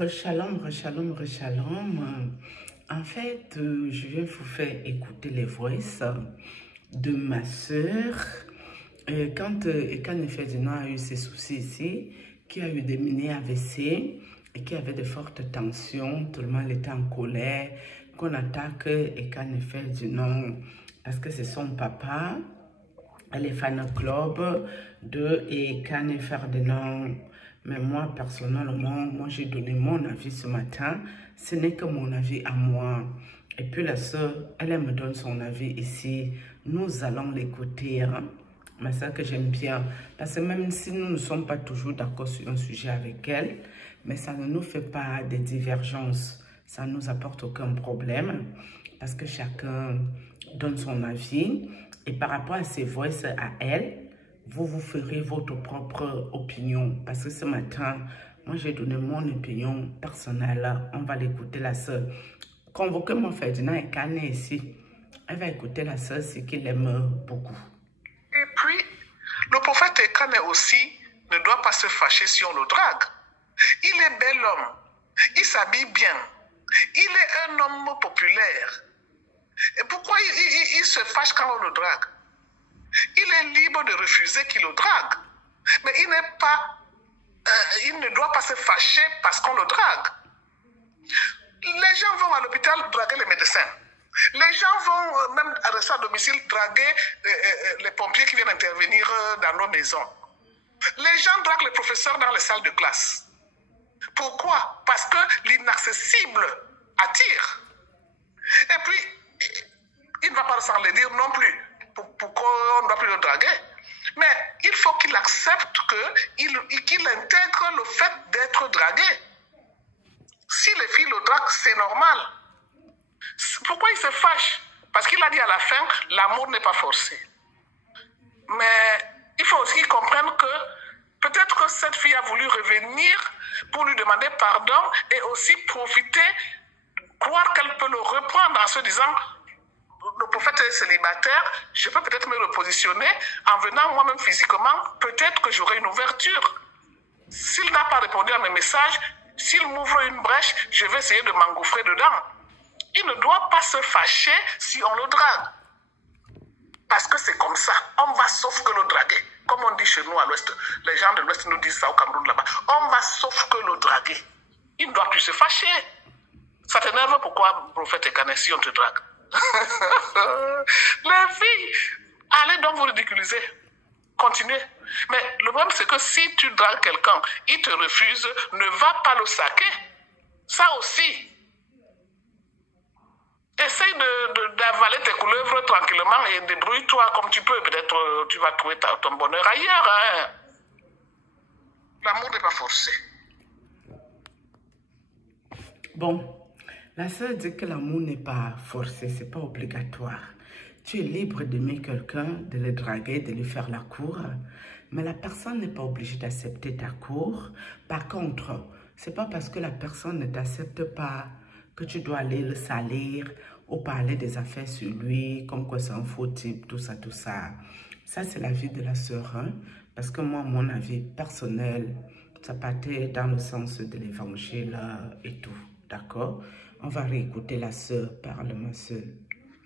Rechalom, rechalom, rechalom. En fait, je viens vous faire écouter les voices de ma soeur. Quand Ekan Ferdinand a eu ses soucis ici, qui a eu des mini AVC et qui avait de fortes tensions, tout le monde était en colère, qu'on attaque Ekan Ferdinand parce que c'est son papa. Elle est fan club de Ekan Ferdinand. Mais moi, personnellement, j'ai donné mon avis ce matin. Ce n'est que mon avis à moi. Et puis la soeur, elle me donne son avis ici. Nous allons l'écouter. Hein? Mais ça que j'aime bien. Parce que même si nous ne sommes pas toujours d'accord sur un sujet avec elle, mais ça ne nous fait pas des divergences. Ça ne nous apporte aucun problème. Parce que chacun donne son avis. Et par rapport à ses voix à elle, vous ferez votre propre opinion. Parce que ce matin, moi, j'ai donné mon opinion personnelle. On va l'écouter, la sœur. Convoquez-moi Ferdinand et Kane ici. Elle va écouter la sœur, c'est qu'il aime beaucoup. Et puis, le prophète Kane aussi ne doit pas se fâcher si on le drague. Il est bel homme. Il s'habille bien. Il est un homme populaire. Et pourquoi il se fâche quand on le drague? Il est libre de refuser qu'il le drague. Mais il ne doit pas se fâcher parce qu'on le drague. Les gens vont à l'hôpital draguer les médecins. Les gens vont même rester à domicile draguer les pompiers qui viennent intervenir dans nos maisons. Les gens draguent les professeurs dans les salles de classe. Pourquoi? Parce que l'inaccessible attire. Et puis, il ne va pas s'en le dire non plus. Pourquoi on ne doit plus le draguer? Mais il faut qu'il accepte qu'il intègre le fait d'être dragué. Si les filles le draguent, c'est normal. Pourquoi il se fâche? Parce qu'il a dit à la fin, l'amour n'est pas forcé. Mais il faut aussi comprendre que peut-être que cette fille a voulu revenir pour lui demander pardon et aussi profiter, croire qu'elle peut le reprendre en se disant le prophète est célibataire, je peux peut-être me repositionner en venant moi-même physiquement, peut-être que j'aurai une ouverture. S'il n'a pas répondu à mes messages, s'il m'ouvre une brèche, je vais essayer de m'engouffrer dedans. Il ne doit pas se fâcher si on le drague. Parce que c'est comme ça, on va sauf que le draguer. Comme on dit chez nous à l'Ouest, les gens de l'Ouest nous disent ça au Cameroun là-bas. On va sauf que le draguer. Il ne doit plus se fâcher. Ça t'énerve pourquoi, prophète Ekane, si on te drague? Les filles, allez donc vous ridiculiser. Continuez. Mais le problème, c'est que si tu dragues quelqu'un, il te refuse, ne va pas le saquer. Ça aussi. Essaye d'avaler tes couleuvres tranquillement et débrouille-toi comme tu peux. Peut-être tu vas trouver ton bonheur ailleurs. Hein. L'amour n'est pas forcé. Bon. La sœur dit que l'amour n'est pas forcé, c'est pas obligatoire. Tu es libre d'aimer quelqu'un, de le draguer, de lui faire la cour, mais la personne n'est pas obligée d'accepter ta cour. Par contre, c'est pas parce que la personne ne t'accepte pas que tu dois aller le salir ou parler des affaires sur lui, comme quoi c'est un faux type, tout ça, tout ça. Ça, c'est l'avis de la sœur, hein? Parce que moi, mon avis personnel, ça partait dans le sens de l'évangile et tout, d'accord? On va réécouter la sœur, parle ma sœur.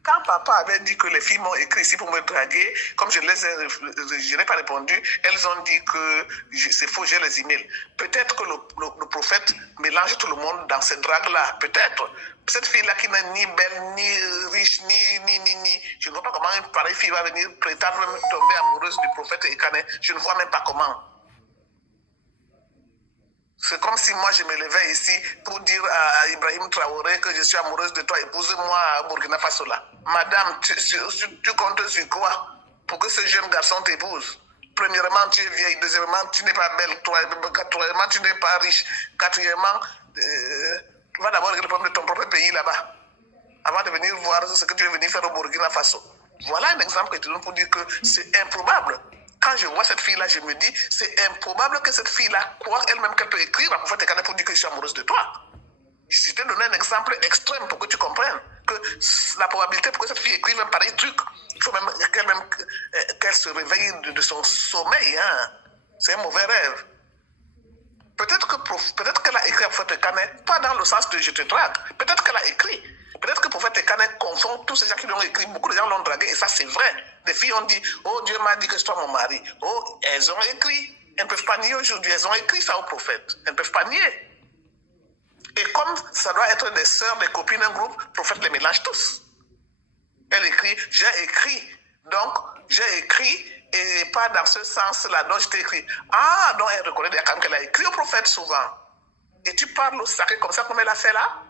Quand papa avait dit que les filles m'ont écrit ici pour me draguer, comme je n'ai pas répondu, elles ont dit que c'est faux, j'ai les emails. Peut-être que le prophète mélange tout le monde dans cette drague-là, peut-être. Cette fille-là qui n'est ni belle, ni riche, ni... Je ne vois pas comment une pareille fille va venir prétendre tomber amoureuse du prophète Ekane. Je ne vois même pas comment. C'est comme si moi je me levais ici pour dire à Ibrahim Traoré que je suis amoureuse de toi, épouse-moi à Burkina Faso là. Madame, tu comptes sur quoi pour que ce jeune garçon t'épouse? Premièrement, tu es vieille. Deuxièmement, tu n'es pas belle. Troisièmement, tu n'es pas riche. Quatrièmement, tu vas d'abord régler le problème de ton propre pays là-bas avant de venir voir ce que tu veux venir faire au Burkina Faso. Voilà un exemple que je te donne pour dire que c'est improbable. Quand je vois cette fille-là, je me dis, c'est improbable que cette fille-là croit elle-même qu'elle peut écrire à prophète Ekane pour dire que je suis amoureuse de toi. Je t'ai donné un exemple extrême pour que tu comprennes que la probabilité pour que cette fille écrive un pareil truc, il faut même qu'elle se réveille de son sommeil. Hein. C'est un mauvais rêve. Peut-être qu'elle a écrit à Prophète Ekane, pas dans le sens de je te drague. Peut-être qu'elle a écrit. Peut-être que Prophète Ekane confond tous ces gens qui l'ont écrit. Beaucoup de gens l'ont dragué et ça c'est vrai. Des filles ont dit, oh Dieu m'a dit que je sois mon mari. Oh, elles ont écrit. Elles ne peuvent pas nier aujourd'hui. Elles ont écrit ça au prophète. Elles ne peuvent pas nier. Et comme ça doit être des sœurs, des copines, un groupe, le prophète les mélange tous. Elle écrit, j'ai écrit. Donc, j'ai écrit et pas dans ce sens-là. Donc, je t'ai écrit. Ah, donc elle reconnaît quand même qu'elle a écrit au prophète souvent. Et tu parles au sacré comme ça, comme elle a fait là.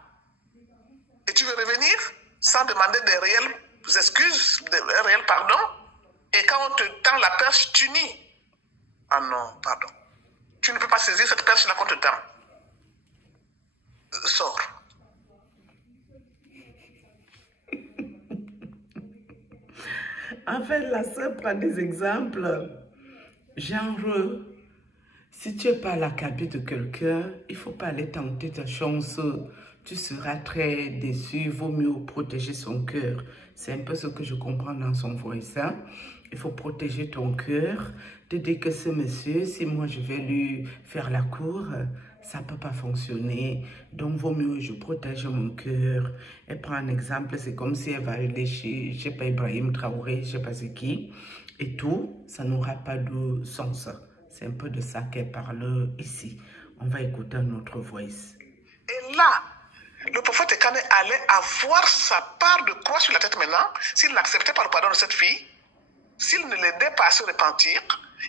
Et tu veux revenir sans demander des réelles excuses, des réels pardon. Et quand on te tend la perche, tu nies. Ah non, pardon. Tu ne peux pas saisir cette perche-là qu'on te tend. Sors. En fait, la sœur prend des exemples. Genre, si tu n'es pas l'accablé de quelqu'un, il ne faut pas aller tenter ta chance. Tu seras très déçu. Il vaut mieux protéger son cœur. C'est un peu ce que je comprends dans son voice. Hein? Il faut protéger ton cœur. Te dire que ce monsieur, si moi je vais lui faire la cour, ça ne peut pas fonctionner. Donc, vaut mieux je protège mon cœur. Elle prend un exemple, c'est comme si elle va aller chez, je sais pas, Ibrahim Traoré, je sais pas c'est qui. Et tout, ça n'aura pas de sens. C'est un peu de ça qu'elle parle ici. On va écouter un autre voice. Et là, le prophète Ekane allait avoir sa part de croix sur la tête maintenant, s'il n'acceptait pas le pardon de cette fille, s'il ne l'aidait pas à se repentir.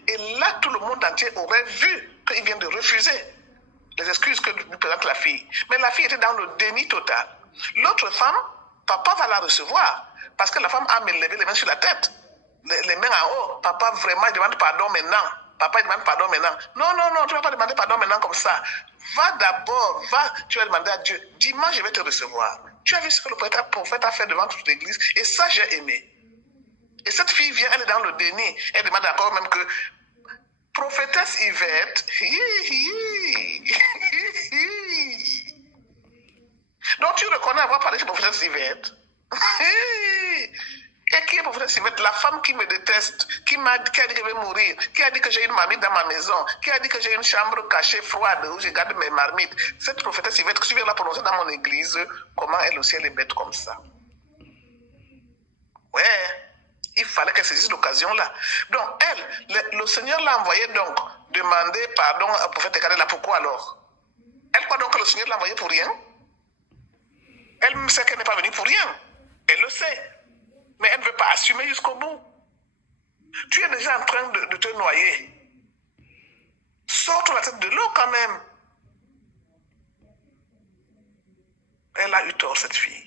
Et là, tout le monde entier aurait vu qu'il vient de refuser les excuses que lui présente la fille. Mais la fille était dans le déni total. L'autre femme, papa va la recevoir, parce que la femme a levé les mains sur la tête, les mains en haut. Papa vraiment demande pardon maintenant. Papa demande pardon maintenant. Non, non, non, tu ne vas pas demander pardon maintenant comme ça. Va d'abord, va, tu vas demander à Dieu. Dimanche, je vais te recevoir. Tu as vu ce que le prophète a fait devant toute l'église, et ça, j'ai aimé. Et cette fille vient, elle est dans le déni. Elle demande encore même que prophétesse Yvette, donc tu reconnais avoir parlé de prophétesse Yvette. Et qui est prophétesse Yvette? La femme qui me déteste, qui a dit que je vais mourir, qui a dit que j'ai une marmite dans ma maison, qui a dit que j'ai une chambre cachée froide où je garde mes marmites. Cette prophétesse Yvette que tu viens la prononcer dans mon église, comment elle aussi elle est bête comme ça? Ouais. Il fallait qu'elle saisisse l'occasion-là. Donc, elle, le Seigneur l'a envoyé donc demander pardon au prophète Ekane. Là, pourquoi alors? Elle croit donc que le Seigneur l'a envoyé pour rien? Elle sait qu'elle n'est pas venue pour rien. Elle le sait. Mais elle ne veut pas assumer jusqu'au bout. Tu es déjà en train de te noyer. Sors-toi la tête de l'eau quand même. Elle a eu tort, cette fille.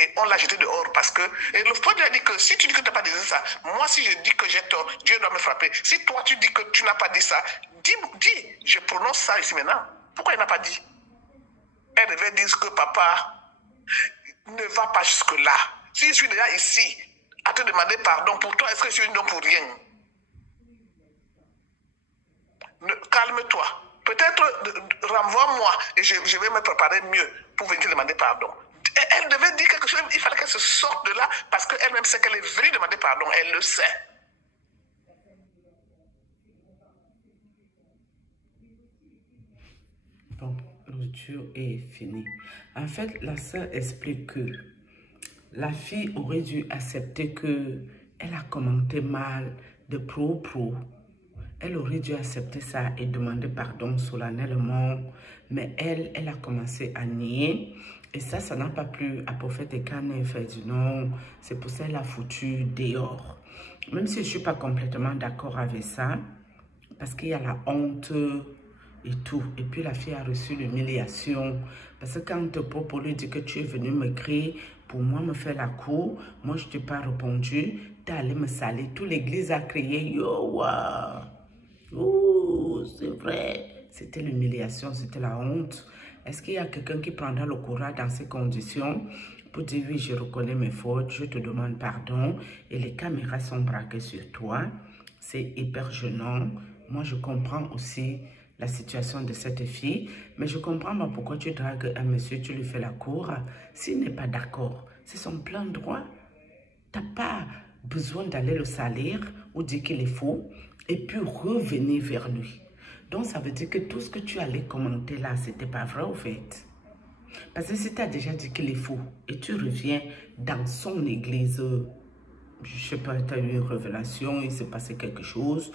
Et on l'a jeté dehors parce que... Et le prophète lui a dit que si tu dis que tu n'as pas dit ça, moi si je dis que j'ai tort, Dieu doit me frapper. Si toi tu dis que tu n'as pas dit ça, dis, je prononce ça ici maintenant. Pourquoi il n'a pas dit? Elle devait dire que papa ne va pas jusque-là. Si je suis déjà ici à te demander pardon pour toi, est-ce que je suis une pour rien? Calme-toi. Peut-être renvoie-moi et je vais me préparer mieux pour venir te demander pardon. Elle devait dire quelque chose, il fallait qu'elle se sorte de là parce qu'elle-même sait qu'elle est venue demander pardon, elle le sait. Bon, l'audio est fini. En fait, la sœur explique que la fille aurait dû accepter qu'elle a commenté mal de pro. Elle aurait dû accepter ça et demander pardon solennellement. Mais elle a commencé à nier. Et ça n'a pas plu à prophète Ekane. Elle fait du non. C'est pour ça qu'elle a foutu dehors. Même si je ne suis pas complètement d'accord avec ça. Parce qu'il y a la honte et tout. Et puis la fille a reçu l'humiliation. Parce que quand Popo lui dit que tu es venu me crier pour moi me faire la cour. Moi je ne t'ai pas répondu. Tu es allé me salir. Toute l'église a crié. Yo, wow. Oh, c'est vrai. C'était l'humiliation, c'était la honte. Est-ce qu'il y a quelqu'un qui prendra le courage dans ces conditions pour dire oui, je reconnais mes fautes, je te demande pardon et les caméras sont braquées sur toi? C'est hyper gênant. Moi, je comprends aussi la situation de cette fille, mais je comprends pas pourquoi tu dragues un monsieur, tu lui fais la cour. S'il n'est pas d'accord, c'est son plein droit. Tu n'as pas besoin d'aller le salir ou dire qu'il est faux et puis revenir vers lui. Donc, ça veut dire que tout ce que tu allais commenter là, c'était pas vrai au fait. Parce que si tu as déjà dit qu'il est faux et tu reviens dans son église, je sais pas, tu as eu une révélation, il s'est passé quelque chose.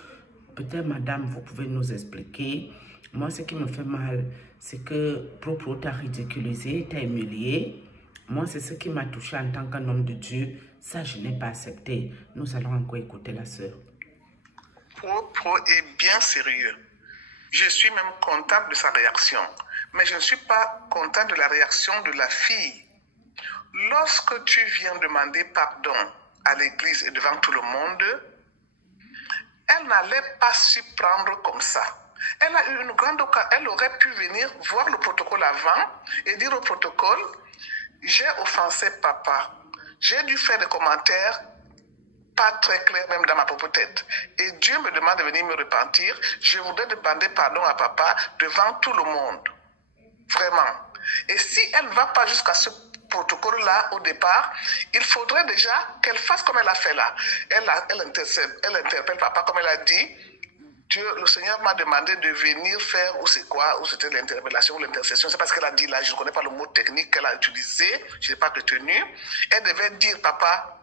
Peut-être, madame, vous pouvez nous expliquer. Moi, ce qui me fait mal, c'est que Propre t'a ridiculisé, t'a humilié. Moi, c'est ce qui m'a touché en tant qu'un homme de Dieu. Ça, je n'ai pas accepté. Nous allons encore écouter la sœur. Propre est bien sérieux. Je suis même contente de sa réaction. Mais je ne suis pas contente de la réaction de la fille. Lorsque tu viens demander pardon à l'église et devant tout le monde, elle n'allait pas s'y prendre comme ça. Elle a eu une grande occasion. Elle aurait pu venir voir le protocole avant et dire au protocole, j'ai offensé papa. J'ai dû faire des commentaires pas très clairs même dans ma propre tête. Et Dieu me demande de venir me repentir. Je voudrais demander pardon à papa devant tout le monde. Vraiment. Et si elle ne va pas jusqu'à ce protocole-là au départ, il faudrait déjà qu'elle fasse comme elle a fait là. Elle interpelle papa comme elle a dit. Dieu, le Seigneur m'a demandé de venir faire, ou c'est quoi, ou c'était l'interpellation, l'intercession, c'est parce qu'elle a dit là, je ne connais pas le mot technique qu'elle a utilisé, je n'ai pas retenu. Elle devait dire, papa,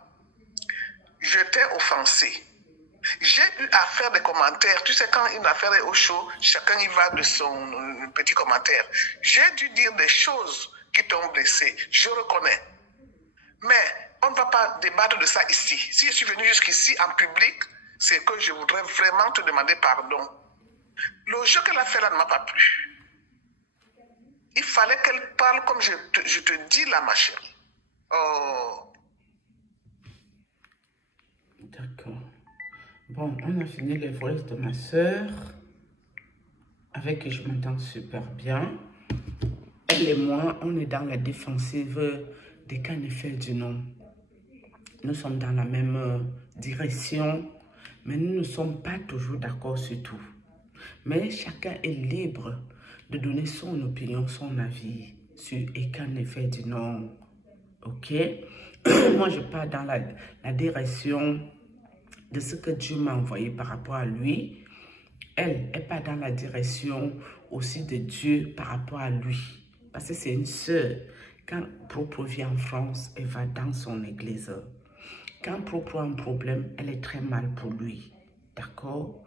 je t'ai offensé. J'ai eu à faire des commentaires. Tu sais, quand une affaire est au chaud, chacun y va de son petit commentaire. J'ai dû dire des choses qui t'ont blessé. Je reconnais. Mais on ne va pas débattre de ça ici. Si je suis venu jusqu'ici en public, c'est que je voudrais vraiment te demander pardon. Le jeu qu'elle a fait là ne m'a pas plu. Il fallait qu'elle parle comme je te dis là, ma chérie. Oh. D'accord. Bon, on a fini les voices de ma soeur, avec qui je m'entends super bien. Elle et moi, on est dans la défensive des cas effets du nom. Nous sommes dans la même direction, mais nous ne sommes pas toujours d'accord sur tout. Mais chacun est libre de donner son opinion, son avis sur et qu'en effet du nom. Ok? Moi, je pars dans la direction de ce que Dieu m'a envoyé par rapport à lui. Elle n'est pas dans la direction aussi de Dieu par rapport à lui. Parce que c'est une sœur. Quand Propre vient en France, elle va dans son église. Quand Propre a un problème, elle est très mal pour lui. D'accord?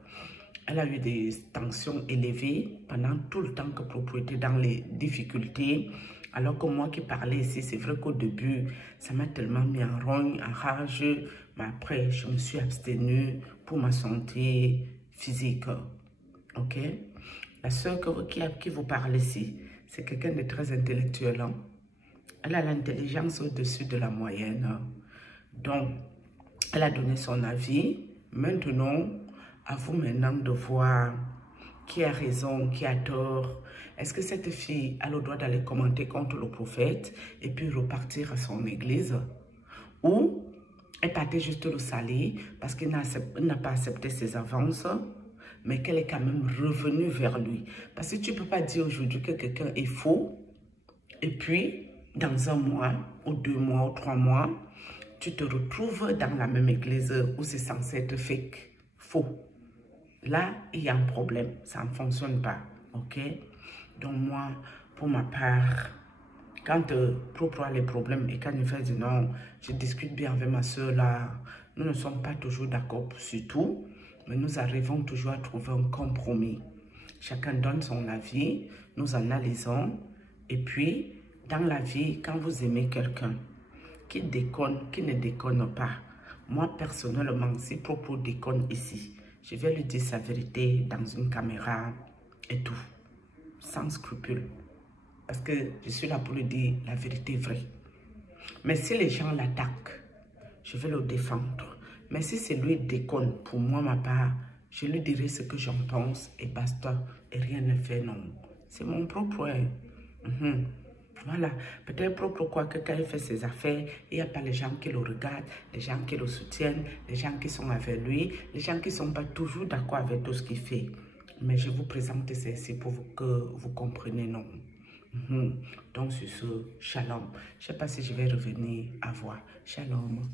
Elle a eu des tensions élevées pendant tout le temps que Propre était dans les difficultés. Alors que moi qui parlais ici, c'est vrai qu'au début, ça m'a tellement mis en rogne, en rage. Mais après, je me suis abstenue pour ma santé physique. Ok? La sœur qui vous parle ici, c'est quelqu'un de très intellectuel. Hein? Elle a l'intelligence au-dessus de la moyenne. Donc, elle a donné son avis. Maintenant, à vous maintenant de voir qui a raison, qui a tort. Est-ce que cette fille a le droit d'aller commenter contre le prophète et puis repartir à son église? Ou elle partait juste le salir parce qu'il n'a pas accepté ses avances, mais qu'elle est quand même revenue vers lui. Parce que tu ne peux pas dire aujourd'hui que quelqu'un est faux et puis dans un mois, ou 2 mois, ou 3 mois, tu te retrouves dans la même église où c'est censé être fake, faux. Là, il y a un problème, ça ne fonctionne pas, ok? Donc moi, pour ma part, quand Propre a les problèmes et quand il fait dit non, je discute bien avec ma soeur là, nous ne sommes pas toujours d'accord sur tout, mais nous arrivons toujours à trouver un compromis. Chacun donne son avis, nous analysons, et puis, dans la vie, quand vous aimez quelqu'un qui déconne, qui ne déconne pas, moi personnellement, si Propre déconne ici, je vais lui dire sa vérité dans une caméra et tout, sans scrupule. Parce que je suis là pour lui dire la vérité vraie. Mais si les gens l'attaquent, je vais le défendre. Mais si c'est lui qui déconne, pour moi, ma part, je lui dirai ce que j'en pense et basta. Et rien ne fait, non. C'est mon propre. Voilà. Peut-être Propre quoi que quand il fait ses affaires, il n'y a pas les gens qui le regardent, les gens qui le soutiennent, les gens qui sont avec lui, les gens qui ne sont pas toujours d'accord avec tout ce qu'il fait. Mais je vous présente ceci pour que vous compreniez, non. Donc, sur ce, shalom. Je ne sais pas si je vais revenir à voir. Shalom.